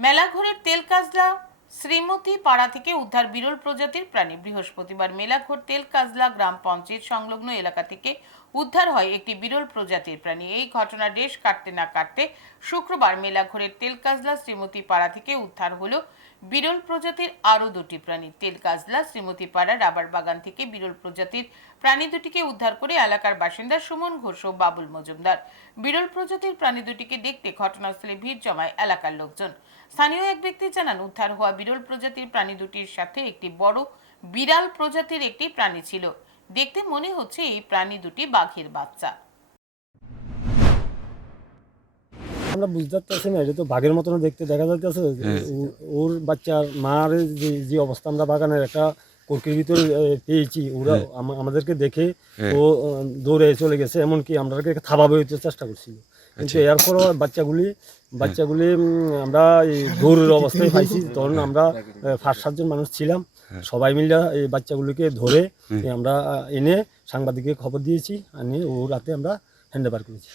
মেলাঘরের তেলকাজলা শ্রীমতী পাড়া থেকে উদ্ধার বিরল প্রজাতির প্রাণী। বৃহস্পতিবার মেলাঘর তেলকাজলা গ্রাম পঞ্চায়েত সংলগ্ন এলাকা থেকে উদ্ধার হয় একটি বিরল প্রজাতির প্রাণী। এই ঘটনা রেশ কাটতে না কাটতে শুক্রবার মেলাঘরের তেলকাজলা শ্রীমতী পাড়া থেকে উদ্ধার হলো বিরল প্রজাতির আরও দুটি প্রাণী। তেলকাজলা শ্রীমতী পাড়া রাবার বাগান থেকে বিরল প্রজাতির প্রাণী দুটিকে উদ্ধার করে এলাকার বাসিন্দা সুমন ঘোষ ও বাবুল মজুমদার। বিরল প্রজাতির প্রাণী দুটিকে দেখতে ঘটনাস্থলে ভিড় জমায় এলাকার লোকজন। স্থানীয় এক ব্যক্তি জানান, উদ্ধার হওয়া বিরল প্রজাতির প্রাণী দুটির সাথে একটি বড় বিড়াল প্রজাতির একটি প্রাণী ছিল। দেখতে মনে হচ্ছে এই প্রাণী দুটি বাঘের বাচ্চা। আমরা বুঝতে পারতেছি না এটা তো বাঘের মতন দেখতে দেখা যাচ্ছে ও- ওর বাচ্চার মার যে যে অবস্থা আমরা বাগানের একটা কর্কির ভিতরে পেয়েছি। ওরা আমাদেরকে দেখে ও আহ, দৌড়ে চলে গেছে। এমনকি আমরাকে থাবাবে হইতে চেষ্টা করছিল। কিন্তু এরপরও বাচ্চাগুলি বাচ্চাগুলি আমরা এই দৌড়ের অবস্থায় পাইছি। তখন আমরা ফার্স্ট সাতজন মানুষ ছিলাম। সবাই মিলে এই বাচ্চাগুলিকে ধরে আমরা এনে সাংবাদিককে খবর দিয়েছি। আনিয়ে ও রাতে আমরা হ্যান্ড ওভার করেছি।